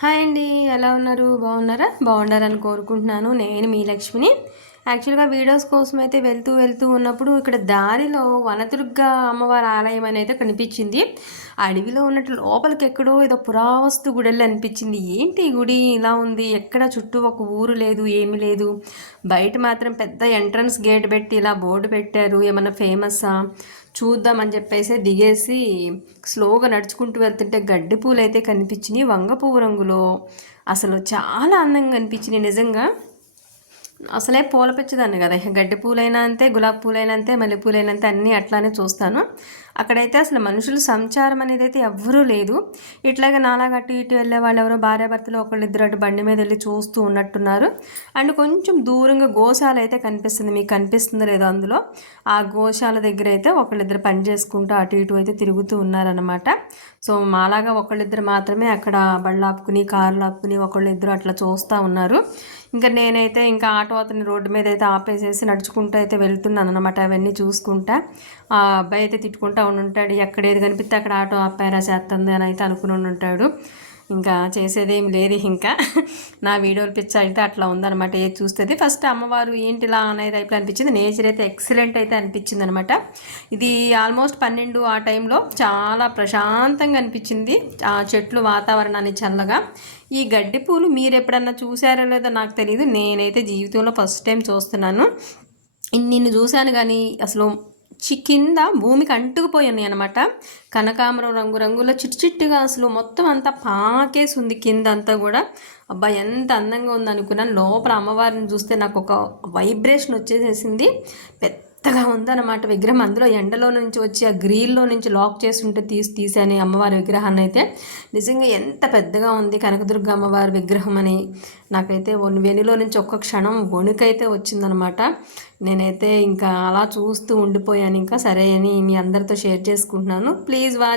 Hi అండి. ఎలా ఉన్నారు? బాగున్నారా? బాగుండాలని కోరుకుంటున్నాను. నేను మీ లక్ష్మిని. యాక్చువల్గా వీడియోస్ కోసం అయితే వెళ్తూ ఉన్నప్పుడు ఇక్కడ దారిలో వనదుర్గ అమ్మవారి ఆలయం అనేది కనిపించింది. అడవిలో ఉన్నట్టు లోపలికి ఎక్కడో ఏదో పురావస్తు గుడెల్లి అనిపించింది. ఏంటి ఈ గుడి ఇలా ఉంది? ఎక్కడ చుట్టూ ఒక ఊరు లేదు, ఏమీ లేదు. బయట మాత్రం పెద్ద ఎంట్రన్స్ గేట్ పెట్టి ఇలా బోర్డు పెట్టారు. ఏమన్నా ఫేమస్సా చూద్దామని చెప్పేసి దిగేసి స్లోగా నడుచుకుంటూ వెళ్తుంటే గడ్డి పూలు అయితే కనిపించినాయి. వంగ పువ్వు రంగులో అసలు చాలా అందంగా అనిపించినాయి నిజంగా. అసలే పూల పిచ్చిదాన్ని కదా, గడ్డి పూలైనా అంతే, గులాబీ పూలైనా అంతే, మల్లె పూలైనా అంతే, అన్నీ అట్లానే చూస్తాను. అక్కడైతే అసలు మనుషులు సంచారం అనేది అయితే ఎవ్వరూ లేదు. ఇట్లాగే నాలాగా అటు ఇటు వెళ్ళే వాళ్ళు ఎవరో భార్యాభర్తలు ఒకళ్ళిద్దరు అటు బండి మీద వెళ్ళి చూస్తూ ఉన్నట్టున్నారు. అండ్ కొంచెం దూరంగా గోశాల అయితే కనిపిస్తుంది, మీకు కనిపిస్తుందో లేదో అందులో. ఆ గోశాల దగ్గర అయితే ఒకళ్ళిద్దరు పని చేసుకుంటూ అటు ఇటు అయితే తిరుగుతూ ఉన్నారనమాట. సో మాలాగా ఒకళ్ళిద్దరు మాత్రమే అక్కడ బళ్ళు ఆపుకుని కార్లు ఆపుకుని ఒకళ్ళిద్దరు అట్లా చూస్తూ ఉన్నారు. ఇంకా నేనైతే ఇంకా ఆటో అతని రోడ్డు మీద అయితే ఆపేసేసి నడుచుకుంటూ అయితే వెళ్తున్నాను అనమాట. అవన్నీ చూసుకుంటా ఆ అబ్బాయి అయితే తిట్టుకుంటా ఉంటాడు. ఎక్కడ ఏది కనిపిస్తే అక్కడ ఆటో ఆపారా చేస్తుంది అని అయితే అనుకుని ఉంటాడు. ఇంకా చేసేదేం లేదు. ఇంకా నా వీడియోలు పిచ్చి అయితే అట్లా ఉందనమాట. ఏది చూస్తుంది ఫస్ట్ అమ్మవారు ఏంటిలా అనేది అయితే అనిపించింది. నేచర్ అయితే ఎక్సలెంట్ అయితే అనిపించింది అనమాట. ఇది ఆల్మోస్ట్ 12 ఆ టైంలో చాలా ప్రశాంతంగా అనిపించింది. ఆ చెట్లు వాతావరణాన్ని చల్లగా. ఈ గడ్డి పూలు మీరు ఎప్పుడన్నా చూసారో లేదో నాకు తెలియదు. నేనైతే జీవితంలో ఫస్ట్ టైం చూస్తున్నాను. నిన్ను చూశాను కానీ అసలు కింద భూమికి అంటుకుపోయి ఉన్నాయి అనమాట. కనకాంబరం రంగురంగులో చిట్టుగా అసలు మొత్తం అంతా పాకేసి ఉంది కింద అంతా కూడా. అబ్బా ఎంత అందంగా ఉంది అనుకున్నాను. లోపల అమ్మవారిని చూస్తే నాకు ఒక వైబ్రేషన్ వచ్చేసేసింది. పెద్దగా ఉందన్నమాట విగ్రహం. అందులో ఎండలో నుంచి వచ్చి ఆ గ్రీల్లో నుంచి లాక్ చేసి ఉంటే తీసాను అమ్మవారి విగ్రహాన్ని అయితే. నిజంగా ఎంత పెద్దగా ఉంది కనకదుర్గ అమ్మవారి విగ్రహం అని నాకైతే వెనులో నుంచి ఒక్క క్షణం వణుకైతే వచ్చిందనమాట. నేనైతే ఇంకా అలా చూస్తూ ఉండిపోయాను. ఇంకా సరే అని మీ అందరితో షేర్ చేసుకుంటున్నాను. Please watch.